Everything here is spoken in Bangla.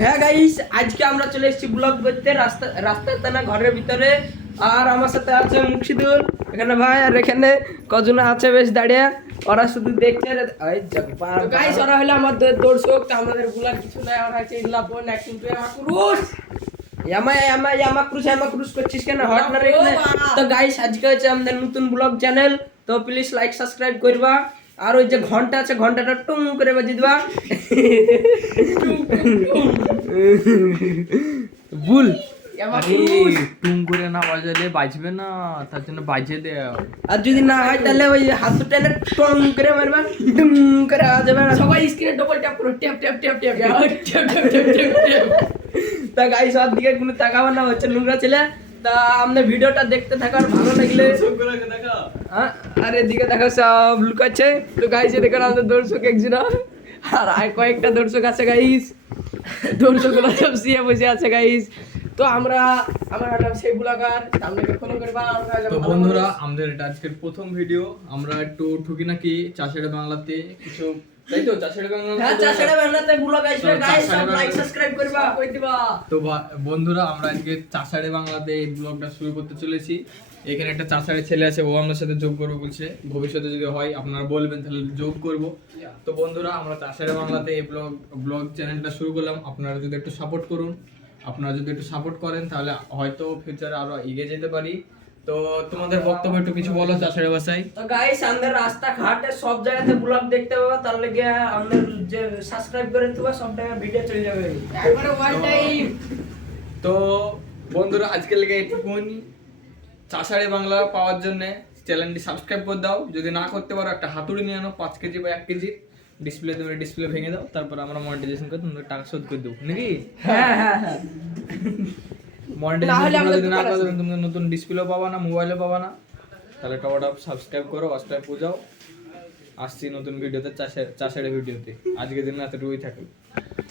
হ্যাঁ গাইস, আজকে আমরা চলে এসেছি ব্লগ করতে রাস্তাতে না ঘরের ভিতরে। আর আমার সাথে আছে মুর্শিদুল এখানে ভাই, আর এখানে কজন আছে বেশ দাঁড়িয়ে, ওরা শুধু দেখছে। গাইস ওরা হলো আমাদের দর্শক, তো আমাদের বলার কিছু নাই। ওরা হচ্ছে ইলাপন অ্যাক্টিং টু আমাকুরুস আমাকুরুস করছিস কেন? হট না রে এখানে। তো গাইস আজকে হচ্ছে আমাদের নতুন ব্লগ চ্যানেল, তো প্লিজ লাইক সাবস্ক্রাইব করবা। আর ওই যে ঘন্টা আছে, ঘন্টাটা টুং করে বাজিয়ে দিবা। ভুল টুং করে না বাজালে বাজবে না, তার জন্য বাজিয়ে দেও। আর যদি না হয় তাহলে ওই হাত টেনে টং করে মারবা, ডুম করে আওয়াজ হবে। সবাই স্ক্রিনে ডবল ট্যাপ করো, tap tap tap tap tap. তা গাইস ওর দিকে কোনো তাকাবা না, হচ্ছে নোংরা ছেলে। তা আমাদের ভিডিওটা দেখতে থাকার ভালো লাগলে আর এদিকে দেখো সব লুকাচ্ছে। তো গাইস দেখো আমাদের দর্শক একজন, আর কয়েকটা দর্শক আছে গাইস। দর্শকগুলো সব সিয়ে বসে আছে গাইস। তো আমরা নাম সেই ব্লগার, আপনাকে ফলো করবা। তো বন্ধুরা, আমাদের এটা আজকের প্রথম ভিডিও। আমরা একটু ঠুকি নাকি চাষেরা বাংলাতে কিছু, তাই তো? চাষেরা বাংলাতে, হ্যাঁ চাষেরা বাংলাতে ব্লগ আসবে গাইস, সব লাইক সাবস্ক্রাইব করবা, কই দিবা। তো বন্ধুরা, আমরা আজকে চাষাড়ে বাংলাতে এই ব্লগটা শুরু করতে চলেছি। এখানে একটা চাষাড়ে ছেলে আছে, ও আমাদের সাথে যোগ করবে বলছে। ভবিষ্যতে যদি হয় আপনারা বলবেন, তাহলে যোগ করব। তো বন্ধুরা, আমরা চাষাড়ে বাংলাতে এই ব্লগ চ্যানেলটা শুরু করলাম। আপনারা যদি একটু সাপোর্ট করুন, আপনারা যদি একটু সাপোর্ট করেন, তাহলে হয়তো ফিউচারে আরো এগিয়ে যেতে পারি। তো তোমাদের বক্তব্য একটু কিছু বলো চাষাড়ে ভাষায়। তো গাইস আমাদের রাস্তা ঘাটে সব জায়গাতে ব্লগ দেখতে পাবো, তার লাগে আমাদের যে সাবস্ক্রাইব করে দিবা, সব জায়গায় ভিডিও চলে যাবে একবারে ওয়ান টাইম। তো বন্ধুরা, আজকের লেগে এটুকুনি। চাষাড়ে বাংলা পাওয়ার জন্য চ্যানেলটি সাবস্ক্রাইব করে দাও। যদি না করতে পারো, একটা হাতুড়ি নিয়ে আনো 5 কেজি বা 1 কেজি, ডিসপ্লে ভেঙে দাও, তারপর আমরা মনিটাইজেশন করে তোমাদের টাকা শোধ করে দেবো নাকি? হ্যাঁ হ্যাঁ হ্যাঁ। মনিটাইজেশন যদি না করো, তুমি নতুন ডিসপ্লেও পাবা না, মোবাইলও পাবা না। তাহলে টপ আপ সাবস্ক্রাইব করো, সাবস্ক্রাইব করে যাও। আসছি নতুন ভিডিওতে, চাষাড়ে ভিডিওতে। আজকের দিন এতটুকুই থাকবে।